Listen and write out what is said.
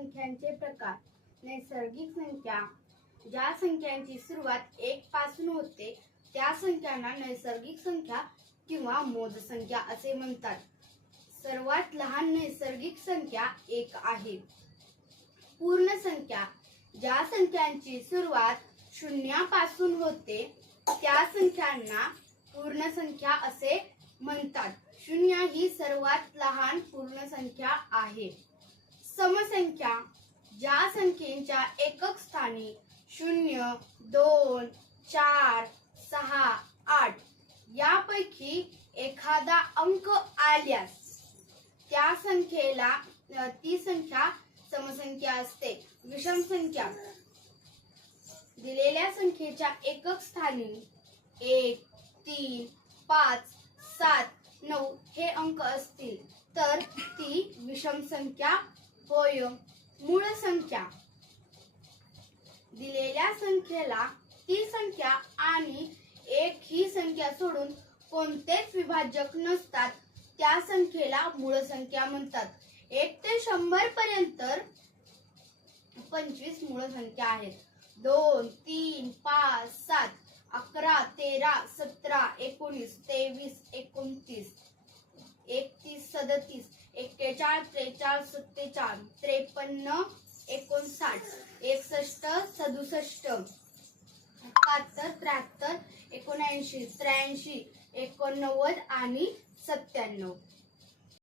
संख्यांचे प्रकार. नैसर्गिक संख्या. ज्या संख्यांची सुरुवात एक पासून होते त्या संख्यांना नैसर्गिक संख्या किंवा मोज संख्या असे म्हणतात. सर्वात लहान नैसर्गिक संख्या एक आहे. पूर्ण संख्या. ज्या संख्यांची सुरुवात शून्यापासून होते त्या संख्यांना पूर्ण संख्या असे म्हणतात. शून्य ही सर्वात लहान पूर्ण संख्या आहे. संख्येच्या एकक स्थानी शून्य दोन चार सहा आठ यापैकी एखादा अंक आल्यास त्या संख्येला ती संख्या समसंख्या असते विषम संख्या. दिलेल्या संख्येच्या एकक स्थानी एक तीन पाच सात नऊ हे अंक असतील तर ती विषम संख्या होय. मूळ संख्या. दिलेल्या संख्येला ती संख्या आणि एक ही संख्या सोडून कोणतेच विभाजक नसतात. त्या संख्येला मूळ संख्या म्हणतात. एक ते शंभर पर्यंत पंचवीस मूळ संख्या आहेत. दोन तीन पाच सात अकरा तेरा सतरा एकोणीस तेवीस एकोणतीस एकतीस सदतीस त्रेचाळीस त्रेचाळीस सत्तेचाळीस त्रेपन्न एकोणसाठ एकसष्ट सदुसष्ट एकाहत्तर त्र्याहत्तर एकोणऐंशी त्र्याऐंशी एकोणनव्वद आणि सत्त्याण्णव.